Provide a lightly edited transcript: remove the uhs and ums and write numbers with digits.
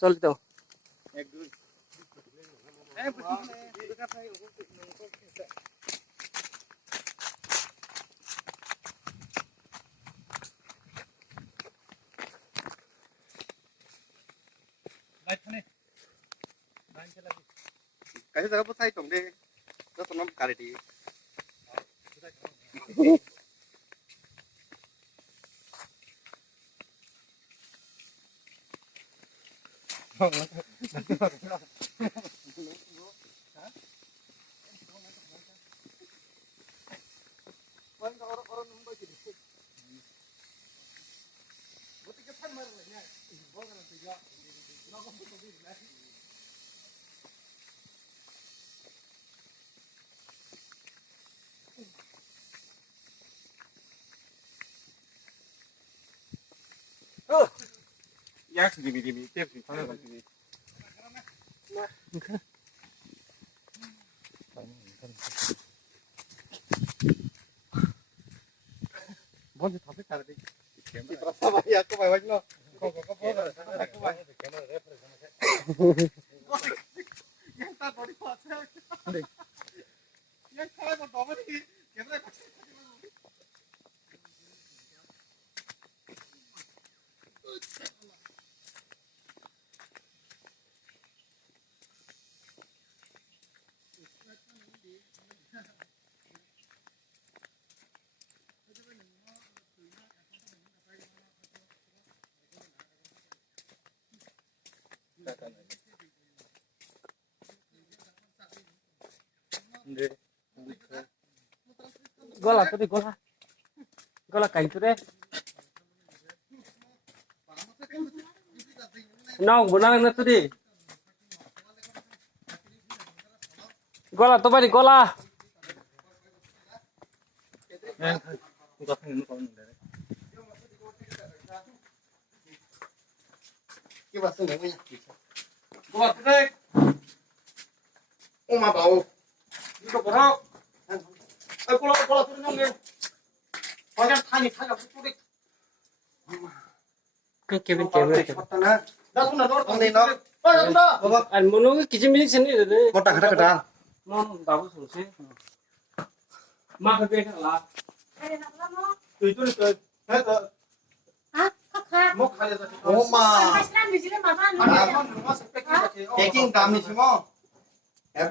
চল তো cái giờ có thay tổng đi rất là nó cả đi 약 디비디비 떼지 하나 가지고 먼저 다 뺐다 그래. 이 브라사바 야 또 봐요 이거. 그거 보자. 또 봐. 캐머라 레퍼런스. 양다 머리 봤어요. 네. 양 타고 너머리 캐머라 같이 gola tadi gola kain tu deh nong bunang na tu di gola tu bari gola cái bà sưng này gola tu deh ông mà bảo 이거 뭐라 골라 소리 나게 그냥 타니 타자 소리 cái bên kia bên kia đó cũng là nó thằng này nó anh muốn nói cái gì xin đi rồi một tảng cái đàn mong đào xuống xe mà cái bên là tùy hết rồi một khai ra ô mà cái kinh cảm này chứ mà em